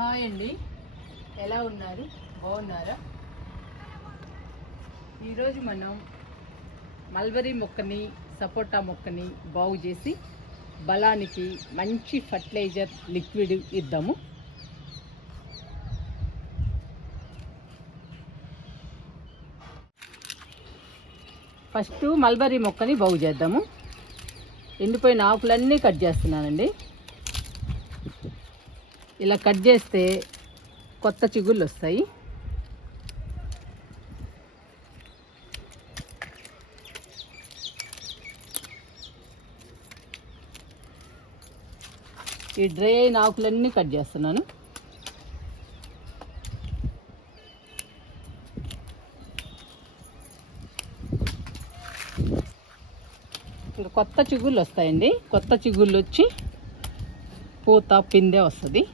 Hi అండి, ఎలా ఉన్నారు? బాగున్నారా? ఈరోజు మనం మల్బరీ మొక్కని, సపోటా మొక్కని బాగు చేసి బలానికి మంచి ఫర్టిలైజర్ లిక్విడ్ ఇద్దాము. ఫస్ట్ మల్బరీ మొక్కని బాగు చేద్దాము. ఎండిపోయిన ఆకులన్నీ కట్ చేస్తున్నానండి. ఇలా కట్ చేస్తే కొత్త చిగుళ్ళు వస్తాయి. ఈ డ్రై అయిన ఆకులన్నీ కట్ చేస్తున్నాను. ఇంకా కొత్త చిగుళ్ళు వస్తాయండి. కొత్త చిగుళ్ళు వచ్చి పూత పిందె వస్తుంది.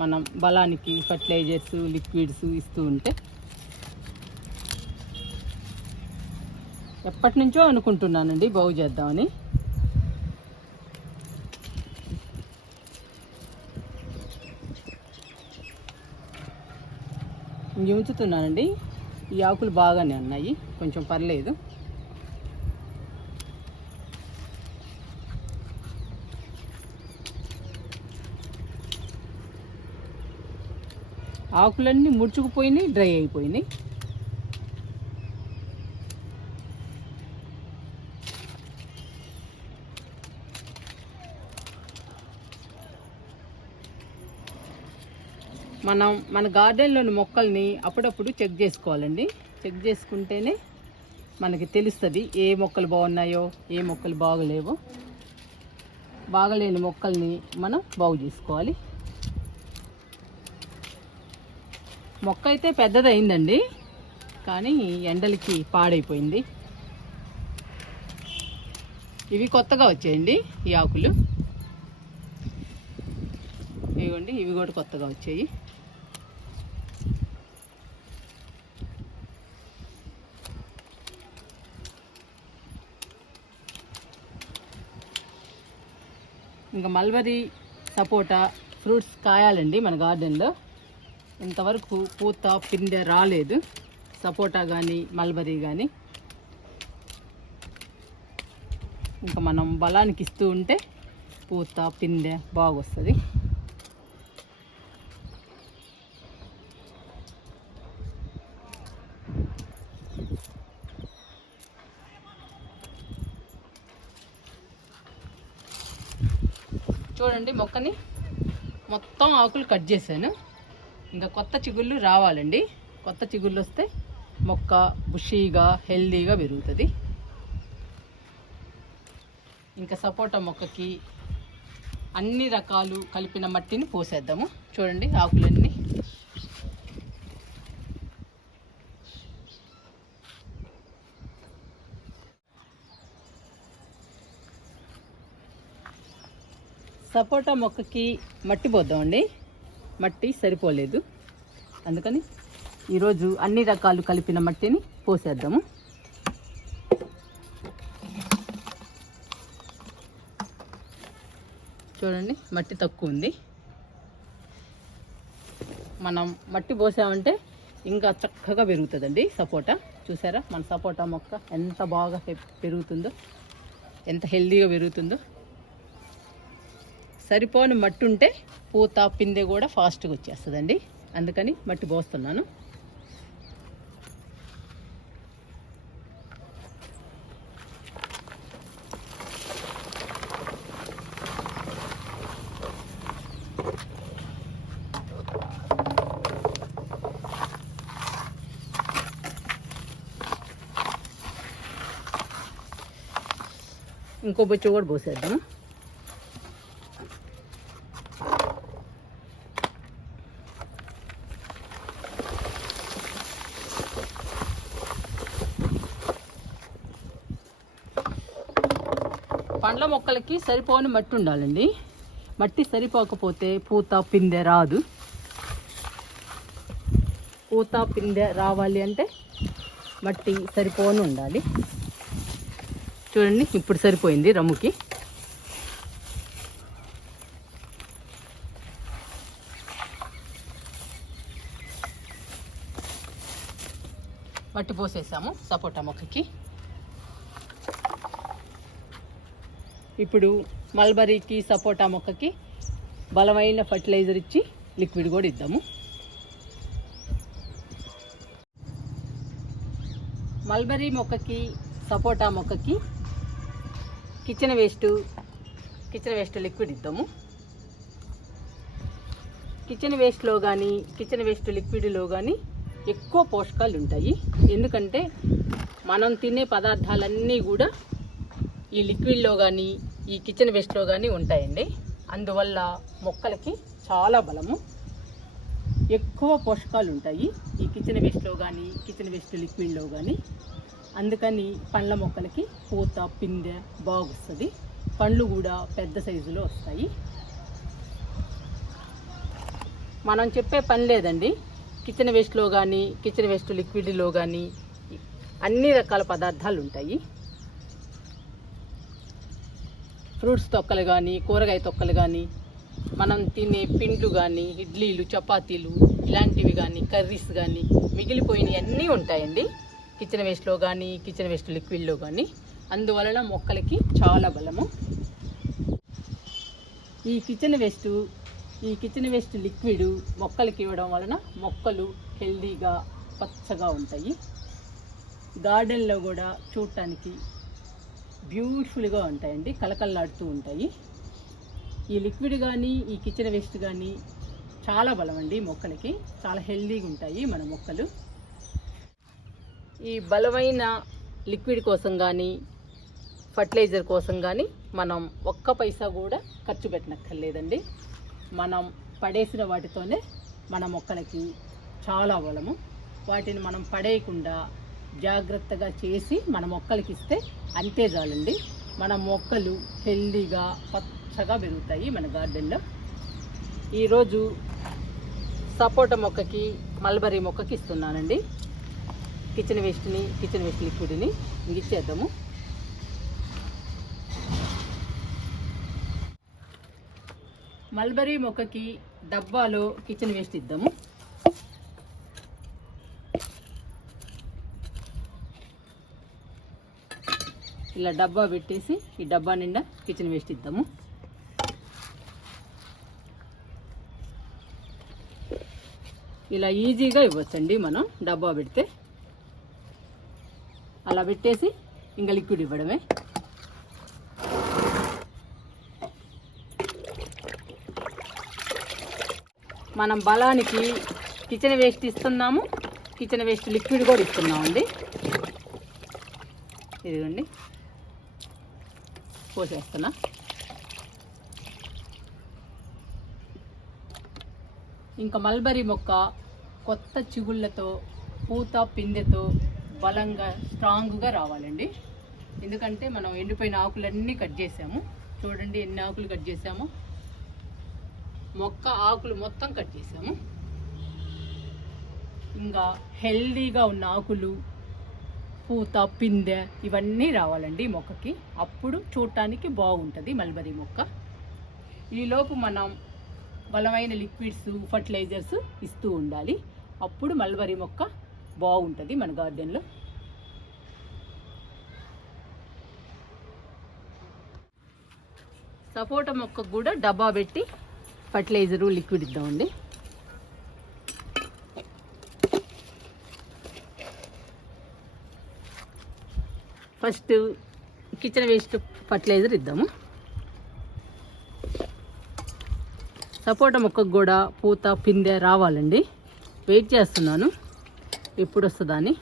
మనం బలానికి ఫర్టిలైజర్స్ లిక్విడ్స్ ఇస్తూ ఉంటే. ఎప్పటి నుంచో అనుకుంటున్నానండి బాగు చేద్దామని. ఉంచుతున్నానండి. ఈ ఆకులు బాగానే ఉన్నాయి, కొంచెం పర్లేదు. ఆకులన్నీ ముడుచుకుపోయినాయి, డ్రై అయిపోయినాయి. మన గార్డెన్లోని మొక్కల్ని అప్పుడప్పుడు చెక్ చేసుకోవాలండి. చెక్ చేసుకుంటేనే మనకి తెలుస్తుంది ఏ మొక్కలు బాగున్నాయో, ఏ మొక్కలు బాగలేవో. బాగలేని మొక్కల్ని మనం బాగు చేసుకోవాలి. మొక్క అయితే పెద్దదైందండి, కానీ ఎండలకి పాడైపోయింది. ఇవి కొత్తగా వచ్చాయండి ఈ ఆకులు. ఇవ్వండి, ఇవి కూడా కొత్తగా వచ్చాయి. ఇంకా మల్బరీ సపోటా ఫ్రూట్స్ కాయాలండి మన గార్డెన్లో. ఇంతవరకు పూత పిందె రాలేదు, సపోటా కానీ మల్బరీ కానీ. ఇంకా మనం బలానికి ఇస్తూ ఉంటే పూత పిందె బాగొస్తుంది. చూడండి, మొక్కని మొత్తం ఆకులు కట్ చేశాను. ఇంకా కొత్త చిగుళ్ళు రావాలండి. కొత్త చిగుళ్ళు వస్తే మొక్క బుషీగా హెల్దీగా పెరుగుతుంది. ఇంకా సపోటా మొక్కకి అన్ని రకాలు కలిపిన మట్టిని పోసేద్దాము. చూడండి, ఆకులన్నీ సపోటా మొక్కకి మట్టి పోద్దామండి. మట్టి సరిపోలేదు, అందుకని ఈరోజు అన్ని రకాలు కలిపిన మట్టిని పోసేద్దాము. చూడండి, మట్టి తక్కువ ఉంది. మనం మట్టి పోసామంటే ఇంకా చక్కగా పెరుగుతుందండి సపోటా. చూసారా మన సపోటా మొక్క ఎంత బాగా పెరుగుతుందో, ఎంత హెల్దీగా పెరుగుతుందో. సరిపోని మట్టి ఉంటే పూత పిందె కూడా ఫాస్ట్గా వచ్చేస్తుందండి. అందుకని మట్టి పోస్తున్నాను. ఇంకో బొచ్చు కూడా పోసేద్దాం. పండ్ల మొక్కలకి సరిపోని మట్టి ఉండాలండి. మట్టి సరిపోకపోతే పూత పిందె రాదు. పూత పిందె రావాలి అంటే మట్టి సరిపోని ఉండాలి. చూడండి, ఇప్పుడు సరిపోయింది రమ్ముకి. మట్టి పోసేసాము సపోటా మొక్కకి. ఇప్పుడు మల్బరీకి సపోటా మొక్కకి బలమైన ఫర్టిలైజర్ ఇచ్చి లిక్విడ్ కూడా ఇద్దాము. మల్బరీ మొక్కకి సపోటా మొక్కకి కిచెన్ వేస్ట్ లిక్విడ్ ఇద్దాము. కిచెన్ వేస్ట్లో కానీ కిచెన్ వేస్ట్ లిక్విడ్లో కానీ ఎక్కువ పోషకాలు ఉంటాయి. ఎందుకంటే మనం తినే పదార్థాలన్నీ కూడా ఈ లిక్విడ్లో కానీ ఈ కిచెన్ వేస్ట్లో కానీ ఉంటాయండి. అందువల్ల మొక్కలకి చాలా బలము, ఎక్కువ పోషకాలు ఉంటాయి ఈ కిచెన్ వేస్ట్లో కానీ కిచెన్ వేస్ట్ లిక్విడ్లో కానీ. అందుకని పండ్ల మొక్కలకి పూత పిందె బాగొస్తుంది, పండ్లు కూడా పెద్ద సైజులో వస్తాయి. మనం చెప్పే పని లేదండి, కిచెన్ వేస్ట్లో కానీ కిచెన్ వేస్ట్ లిక్విడ్లో కానీ అన్ని రకాల పదార్థాలు ఉంటాయి. ఫ్రూట్స్ తొక్కలు కానీ కూరగాయ తొక్కలు కానీ మనం తినే పిండ్లు కానీ ఇడ్లీలు చపాతీలు ఇలాంటివి కానీ కర్రీస్ కానీ మిగిలిపోయినవి అన్నీ ఉంటాయండి కిచెన్ వేస్ట్లో కానీ కిచెన్ వేస్ట్ లిక్విడ్లో కానీ. అందువలన మొక్కలకి చాలా బలము. ఈ కిచెన్ వేస్ట్ లిక్విడ్ మొక్కలకి ఇవ్వడం వలన మొక్కలు హెల్దీగా పచ్చగా ఉంటాయి. గార్డెన్లో కూడా చూడటానికి బ్యూటిఫుల్గా ఉంటాయండి, కలకల్లాడుతూ ఉంటాయి. ఈ లిక్విడ్ కానీ ఈ కిచెన్ వేస్ట్ కానీ చాలా బలం అండి మొక్కలకి, చాలా హెల్దీగా ఉంటాయి మన మొక్కలు. ఈ బలమైన లిక్విడ్ కోసం కానీ ఫర్టిలైజర్ కోసం కానీ మనం ఒక్క పైసా కూడా ఖర్చు పెట్టనక్కర్లేదండి. మనం పడేసిన వాటితోనే మన మొక్కలకి చాలా బలము. వాటిని మనం పడేయకుండా జాగ్రత్తగా చేసి మన మొక్కలకి ఇస్తే అంతే చాలండి. మన మొక్కలు హెల్దీగా పచ్చగా పెరుగుతాయి మన గార్డెన్లో. ఈరోజు సపోటా మొక్కకి మల్బరీ మొక్కకి ఇస్తున్నానండి కిచెన్ వేస్ట్ లిక్విడ్ని. ఇచ్చేద్దాము. మల్బరీ మొక్కకి డబ్బాలో కిచెన్ వేస్ట్ ఇద్దాము. ఇలా డబ్బా పెట్టేసి ఈ డబ్బా నిండా కిచెన్ వేస్ట్ ఇద్దాము. ఇలా ఈజీగా ఇవ్వచ్చండి మనం డబ్బా పెడితే. అలా పెట్టేసి ఇంకా లిక్విడ్ ఇవ్వడమే. మనం బలానికి కిచెన్ వేస్ట్ ఇస్తున్నాము, కిచెన్ వేస్ట్ లిక్విడ్ కూడా ఇస్తున్నామండి. ఇదిగోండి పోసేస్తున్నా. ఇంకా మల్బరీ మొక్క కొత్త చిగుళ్ళతో పూత పిందెతో బలంగా స్ట్రాంగ్గా రావాలండి. ఎందుకంటే మనం ఎండిపోయిన ఆకులన్నీ కట్ చేసాము. చూడండి ఎన్ని ఆకులు కట్ చేసాము. మొక్క ఆకులు మొత్తం కట్ చేసాము. ఇంకా హెల్దీగా ఉన్న ఆకులు పూత పిందె ఇవన్నీ రావాలండి మొక్కకి. అప్పుడు చూడటానికి బాగుంటుంది మల్బరీ మొక్క. ఈలోపు మనం బలమైన లిక్విడ్స్ ఫర్టిలైజర్స్ ఇస్తూ ఉండాలి. అప్పుడు మల్బరీ మొక్క బాగుంటుంది మన గార్డెన్లో. సపోటా మొక్కకు కూడా డబ్బా పెట్టి ఫర్టిలైజరు లిక్విడ్ ఇద్దామండి. ఫస్ట్ కిచెన్ వేస్ట్ ఫర్టిలైజర్ ఇద్దాము. సపోటా మొక్కకు కూడా పూత పిందె రావాలండి. వెయిట్ చేస్తున్నాను ఎప్పుడు వస్తుందా అని.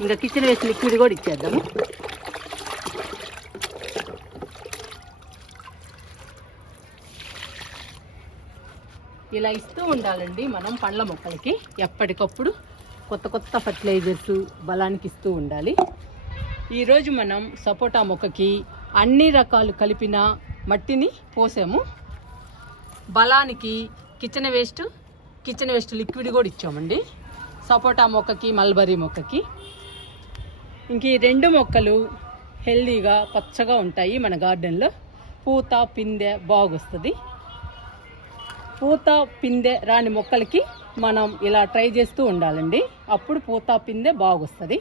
ఇంకా కిచెన్ వేస్ట్ లిక్విడ్ కూడా ఇచ్చేద్దాము. ఇలా ఇస్తూ ఉండాలండి మనం పండ్ల మొక్కలకి. ఎప్పటికప్పుడు కొత్త కొత్త ఫర్టిలైజర్స్ బలానికి ఇస్తూ ఉండాలి. ఈరోజు మనం సపోటా మొక్కకి అన్ని రకాలు కలిపిన మట్టిని పోసాము. బలానికి కిచెన్ వేస్ట్ లిక్విడ్ కూడా ఇచ్చామండి సపోటా మొక్కకి మల్బరీ మొక్కకి. ఇంక ఈ రెండు మొక్కలు హెల్దీగా పచ్చగా ఉంటాయి మన గార్డెన్లో. పూత పిందె బాగొస్తుంది. పూత పిందె రాని మొక్కలకి మనం ఇలా ట్రై చేస్తూ ఉండాలండి, అప్పుడు పూత పిందె బాగొస్తుంది.